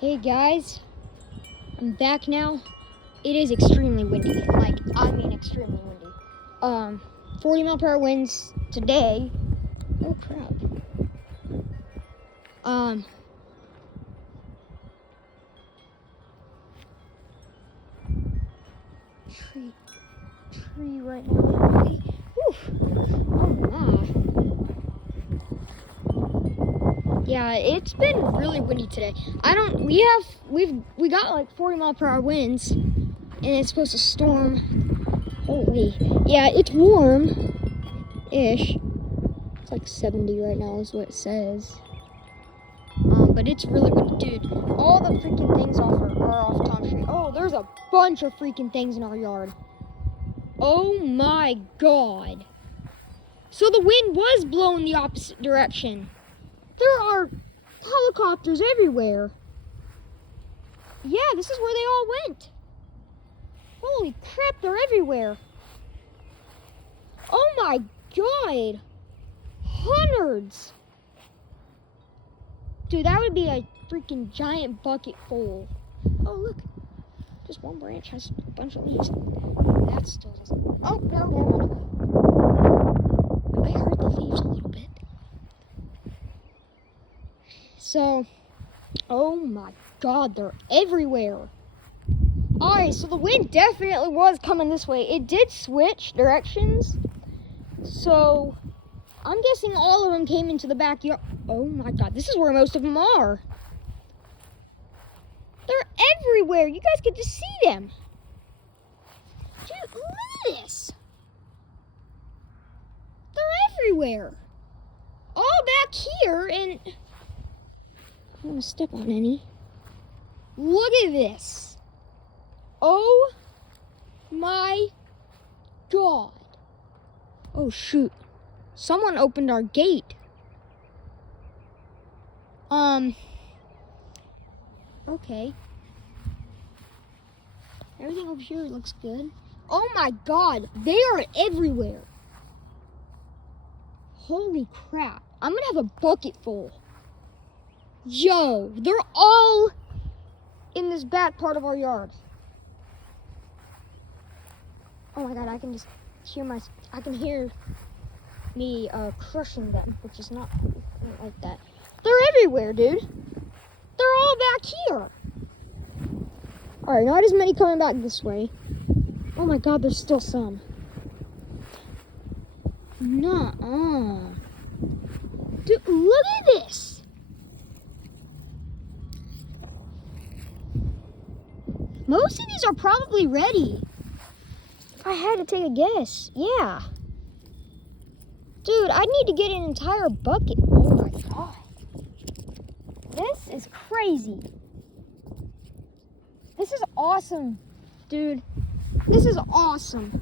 Hey guys, I'm back now. It is extremely windy. Extremely windy. 40 mile per hour winds today. Oh crap. Tree right now. Oof. Oh my. Yeah, it's been really windy today. We got like 40 mile per hour winds, and it's supposed to storm. Holy. Yeah, it's warm-ish. It's like 70 right now is what it says. But it's really good, dude. All the freaking things are off Tom Street. Oh, there's a bunch of freaking things in our yard. Oh my god. So the wind was blowing the opposite direction. There are helicopters everywhere. Yeah, this is where they all went. Holy crap, they're everywhere. Oh my god. Hundreds. Dude, that would be a freaking giant bucket full. Oh, look. Just one branch has a bunch of leaves. That still doesn't. Oh, no. I heard the leaves a little bit. So, oh my god, they're everywhere. Alright, so the wind definitely was coming this way. It did switch directions. So, I'm guessing all of them came into the backyard. Oh my god, this is where most of them are. They're everywhere. You guys get to see them. Dude, look at this. They're everywhere. All back here, and I don't want to step on any. Look at this. Oh my god. Oh shoot. Someone opened our gate. Okay. Everything over here looks good. Oh my god, they are everywhere. Holy crap. I'm gonna have a bucket full. Yo, they're all in this back part of our yard. Oh my god, I can just hear me crushing them, which is not cool. I don't like that. They're everywhere, dude. They're all back here. Alright, not as many coming back this way. Oh my god, there's still some. Nuh-uh. Dude, look at this. Most of these are probably ready. If I had to take a guess, yeah. Dude, I need to get an entire bucket. Oh my god. This is crazy. This is awesome, dude. This is awesome.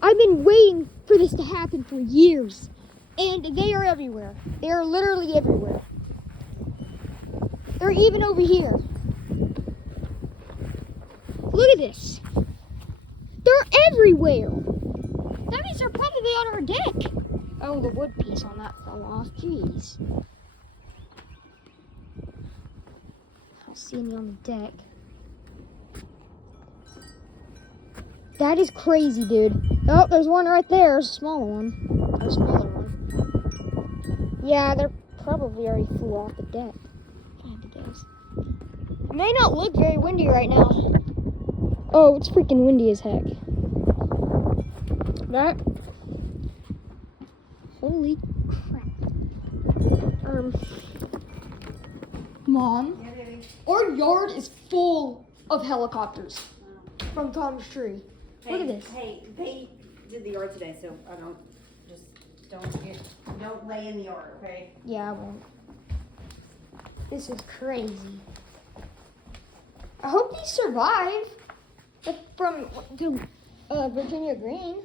I've been waiting for this to happen for years. And they are everywhere. They are literally everywhere. They're even over here. Look at this. They're everywhere. That means they're probably on our deck. Oh, the wood piece on that fell off. Jeez. I don't see any on the deck. That is crazy, dude. Oh, there's one right there. A smaller one. A smaller one. Yeah, they're probably already flew off the deck. I had to guess. It may not look very windy right now. Oh, it's freaking windy as heck. That. Holy crap. Mom, yeah, baby. Our yard is full of helicopters from Tom's Tree. Hey, Look at this. Hey, they did the yard today, so don't lay in the yard, okay? Yeah, I won't. This is crazy. I hope these survive. From Virginia Green.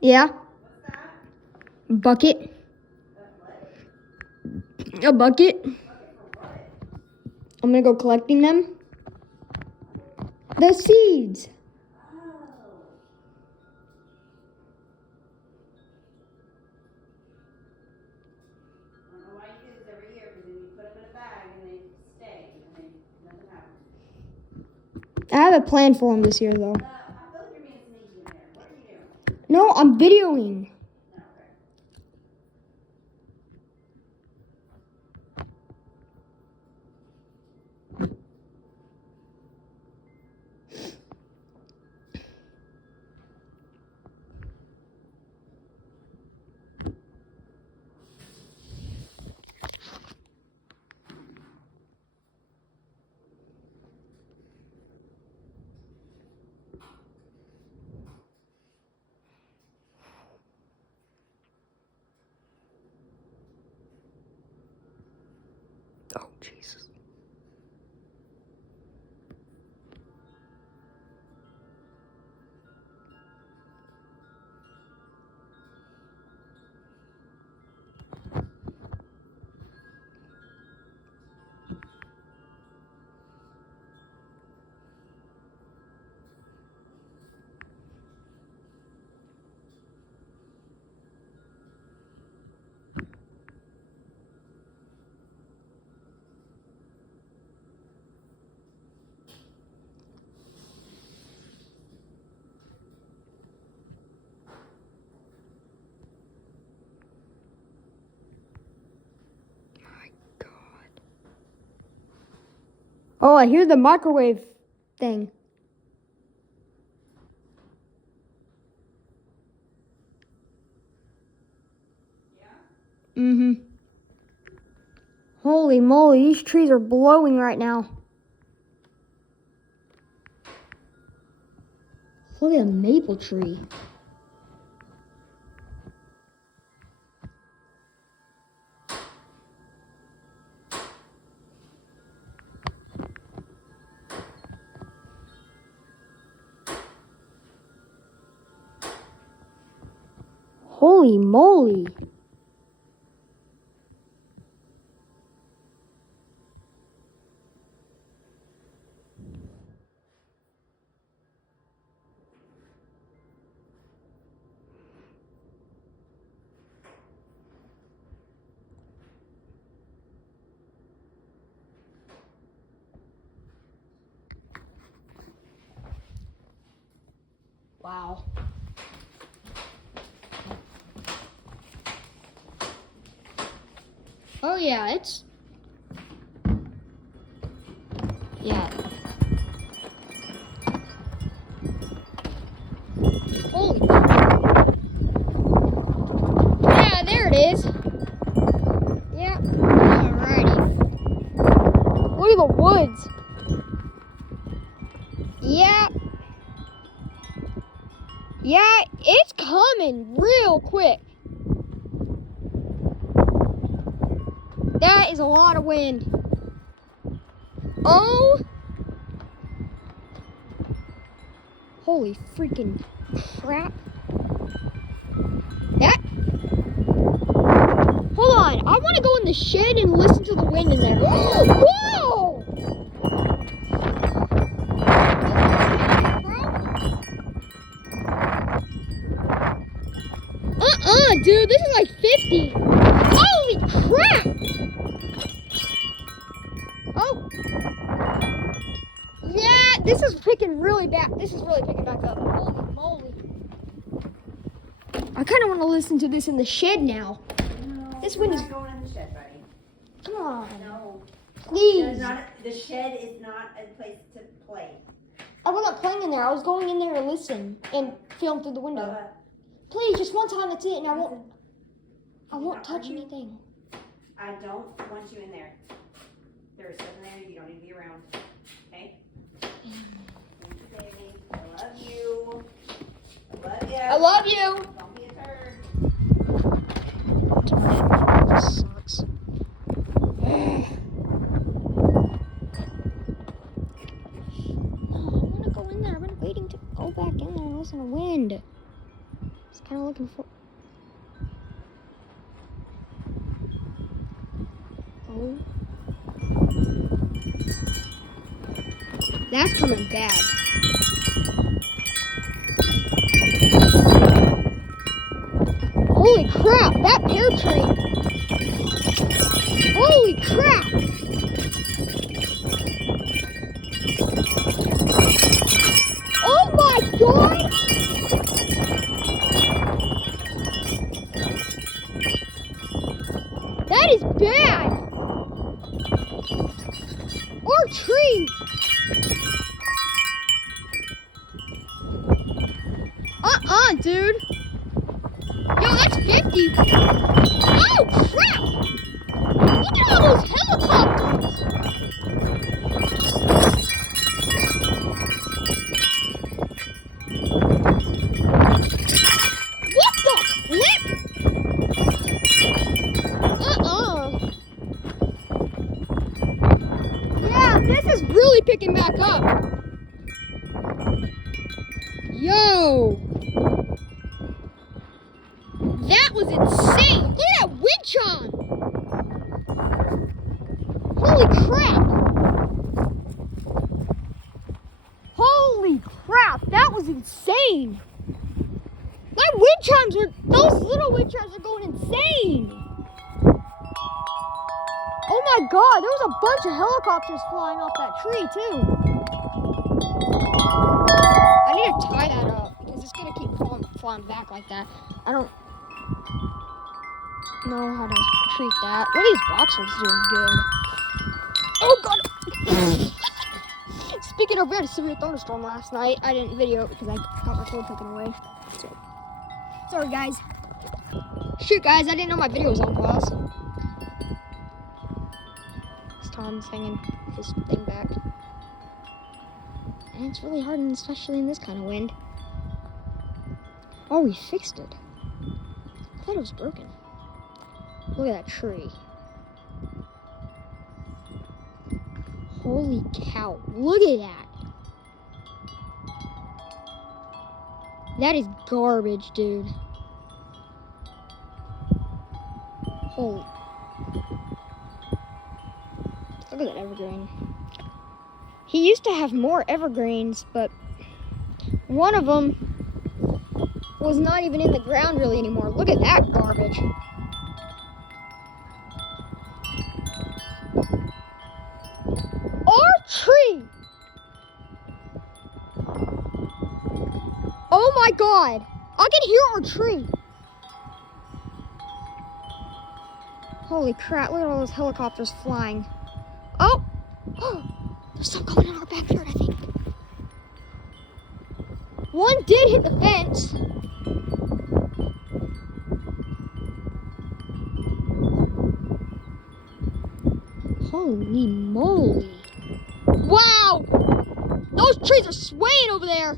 Yeah. What's that? Bucket. What? A bucket. Bucket for what? I'm gonna go collecting them. The seeds. Oh. I don't know why you do this every year, because then you put them in a bag and they stay, and then nothing happens. I have a plan for them this year, though. I feel like you're being sneaky in there. What are you doing? No, I'm videoing. No, okay. Oh, Jesus. Oh, I hear the microwave thing. Yeah? Mm-hmm. Holy moly, these trees are blowing right now. Look at a maple tree. Holy moly. Wow. Oh yeah, it's... Yeah. Holy... Yeah, there it is. Yeah. Alrighty. Look at the woods. Yeah. Yeah, it's coming real quick. That is a lot of wind. Oh. Holy freaking crap. That. Hold on. I want to go in the shed and listen to the wind in there. Whoa! Dude, this is like 50. Holy crap! Oh. Yeah, this is picking really bad. This is really picking back up. Holy moly. I kind of want to listen to this in the shed now. No, This we're wind is... not going in the shed, buddy. Come on. No. Please. The shed is not a place to play. I wasn't playing in there. I was going in there to listen and film through the window. Bubba, Please, just one time, that's it, and I won't Not touch argue. anything. I don't want you in there. There's stuff in there you don't need to be around. Okay? Baby, I love you. I love you. I love you. Don't be a turd. This sucks. No, I want to go in there. I've been waiting to go back in there and listen to wind. Just kind of looking for. Oh. That's coming bad. Holy crap, that pear tree. Holy crap. Oh my god. That is bad. Our tree. Dude. Yo, that's 50. Oh, crap. Look at all those helicopters. What the flip? Yeah, this is really picking back up. Yo. That was insane! Look at that wind chime! Holy crap! Holy crap! That was insane! My wind chimes were, those little wind chimes are going insane! Oh my god, there was a bunch of helicopters flying off that tree too. I need to tie that up because it's gonna keep flying back like that. I don't know how to treat that. One of these boxers doing good. Oh god! Speaking of, we had a severe thunderstorm last night. I didn't video it because I got my phone taken away. So, sorry guys. Shoot guys, I didn't know my video was on pause. It's Tom's hanging his thing back. And it's really hard, and especially in this kind of wind. Oh, we fixed it. I thought it was broken. Look at that tree. Holy cow. Look at that. That is garbage, dude. Holy. Look at that evergreen. He used to have more evergreens, but one of them was not even in the ground really anymore. Look at that garbage. Our tree! Oh my god! I can hear our tree! Holy crap, look at all those helicopters flying. Oh! There's some going in our backyard, I think. One did hit the fence. Holy moly. Wow! Those trees are swaying over there.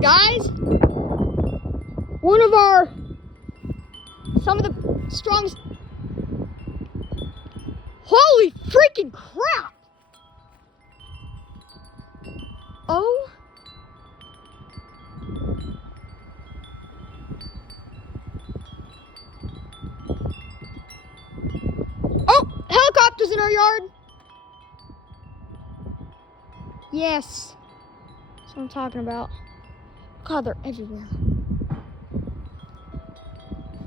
Guys, some of the strongest. Holy freaking crap! Oh. Oh, helicopters in our yard. Yes. That's what I'm talking about. God, they're everywhere.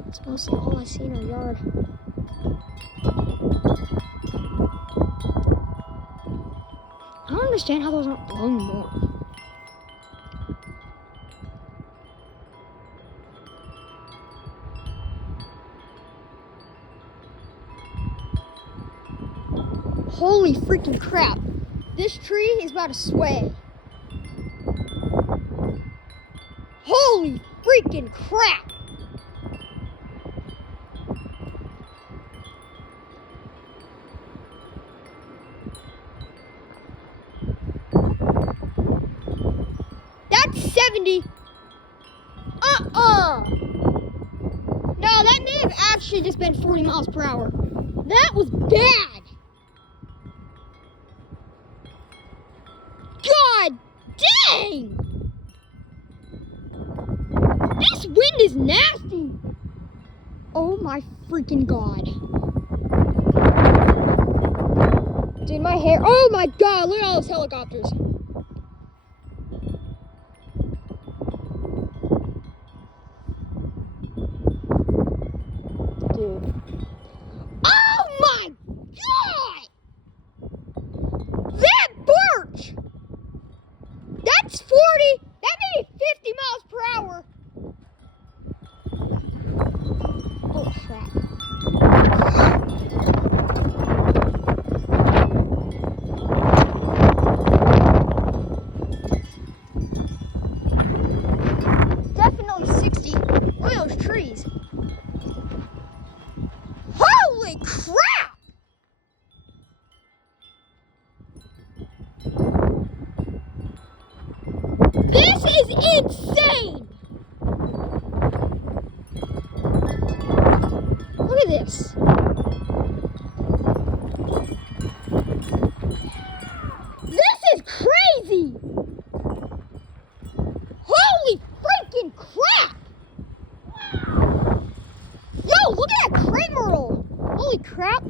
It's mostly all I see in our yard. I don't understand how those aren't blown more. Holy freaking crap. This tree is about to sway. Holy freaking crap. That's 70. No, that may have actually just been 40 miles per hour. That was bad. Oh my freaking god. Dude, my hair. Oh my god, look at all those helicopters. Dude. Oh my god! That birch! That's 40! That may be 50 miles per hour. Oh crap. Definitely 60. Look at those trees. Holy crap! This is insane! Look at this. This is crazy! Holy freaking crap! Yo, look at that Kramer roll! Holy crap!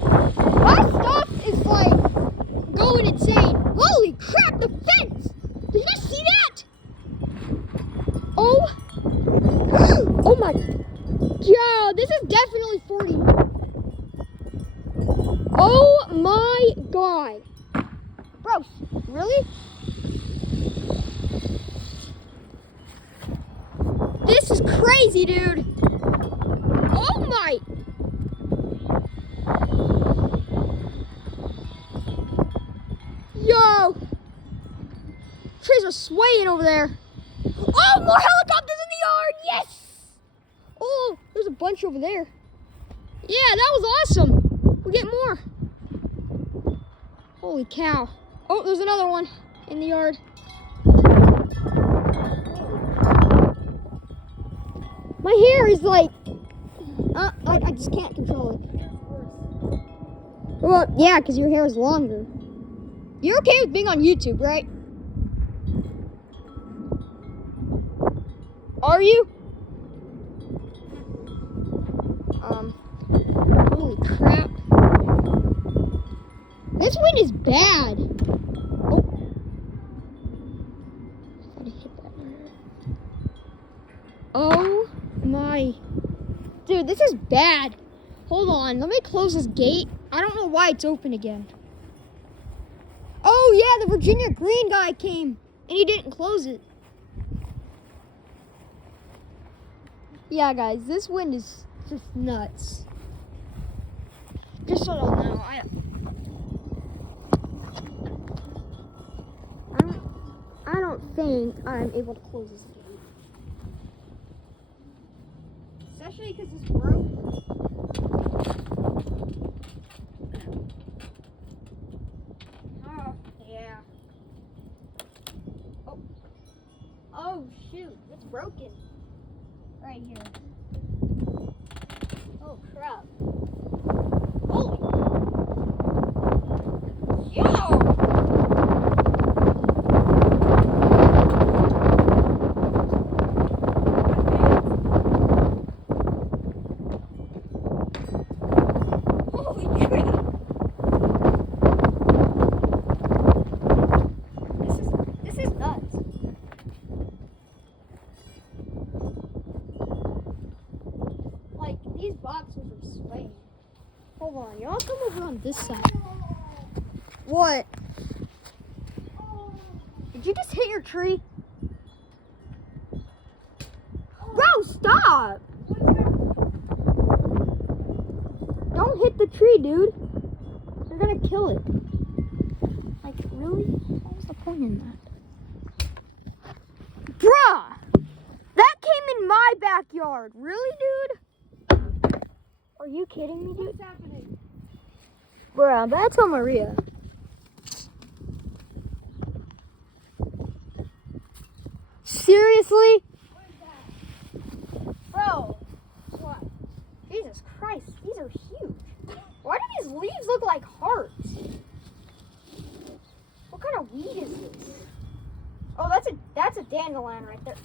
My stuff is like going insane. Holy crap, the fence! Did you see that? Oh, oh my, yeah, this is definitely 40. Oh my god. Bro, really? This is crazy, dude. Oh my. Yo. Trees are swaying over there. Oh, more helicopters in the yard. Yes. Oh, there's a bunch over there. Yeah, that was awesome. We'll get more. Holy cow. Oh, there's another one in the yard. My hair is like, I just can't control it. Well, yeah, because your hair is longer. You're okay with being on YouTube, right? Are you? Holy crap. This wind is bad. Oh. I gotta hit that. Oh my. Dude, this is bad. Hold on, let me close this gate. I don't know why it's open again. Oh yeah, the Virginia Green guy came and he didn't close it. Yeah, guys, this wind is just nuts. Just so you'll know, I don't think I'm able to close this gate. Especially because it's broke. Oh, yeah. Oh. Oh, shoot. It's broken. Right here. Oh, crap. Holy. Yo! Holy crap! This is nuts. Like, these boxes are swaying. Hold on, y'all come over on this side. What? Did you just hit your tree? Bro, stop! Don't hit the tree, dude. You're gonna kill it. Like, really? What was the point in that? Bruh! That came in my backyard. Really, dude? Are you kidding me, dude? What's happening? Bruh, that's on Maria. Seriously? What is that? Bro. What? Jesus Christ, these are huge. Why do these leaves look like hearts? What kind of weed is this? Oh, that's a dandelion right there.